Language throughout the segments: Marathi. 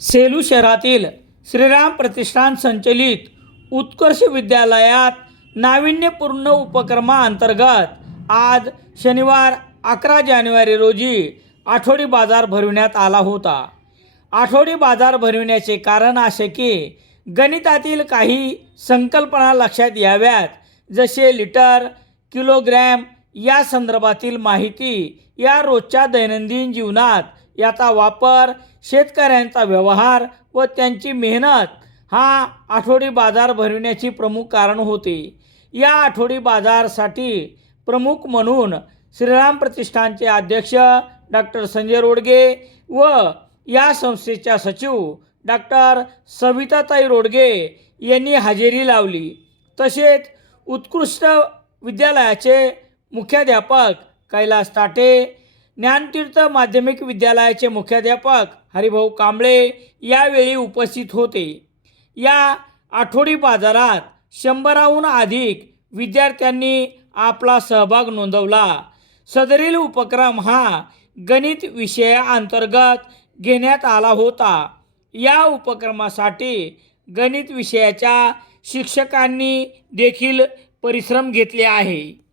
सेलू शहरातील श्रीराम प्रतिष्ठान संचलित उत्कर्ष विद्यालयात नाविन्यपूर्ण उपक्रमाअंतर्गत आज शनिवार अकरा जानेवारी रोजी आठवडी बाजार भरविण्यात आला होता. आठवडी बाजार भरविण्याचे कारण असे की गणितातील काही संकल्पना लक्षात याव्यात जसे लिटर किलोग्रॅम या संदर्भातील माहिती या रोजच्या दैनंदिन जीवनात याचा वापर शेतकऱ्यांचा व्यवहार व त्यांची मेहनत हा आठवडी बाजार भरविण्याची प्रमुख कारण होते. या आठवडी बाजारसाठी प्रमुख म्हणून श्रीराम प्रतिष्ठानचे अध्यक्ष डॉक्टर संजय रोडगे व या संस्थेच्या सचिव डॉक्टर सविताताई रोडगे यांनी हजेरी लावली. तसेच उत्कृष्ट विद्यालयाचे मुख्याध्यापक कैलास ताटे ज्ञानतीर्थ माध्यमिक विद्यालयाचे मुख्याध्यापक हरिभाऊ कांबळे यावेळी उपस्थित होते. या आठवडी बाजारात शंभराहून अधिक विद्यार्थ्यांनी आपला सहभाग नोंदवला. सदरील उपक्रम हा गणित विषयाअंतर्गत घेण्यात आला होता. या उपक्रमासाठी गणित विषयाच्या शिक्षकांनी देखील परिश्रम घेतले आहे.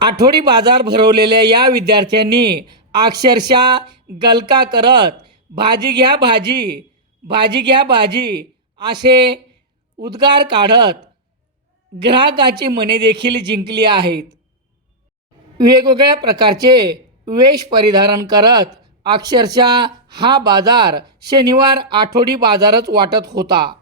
आठवडी बाजार भरवलेल्या या विद्यार्थ्यांनी अक्षरशः गलका करत भाजी घ्या भाजी भाजी घ्या भाजी असे उद्गार काढत ग्राहकाची मने देखील जिंकली आहेत. वेगवेगळ्या प्रकारचे वेश परिधारण करत अक्षरशः हा बाजार शनिवार आठवडी बाजारच वाटत होता.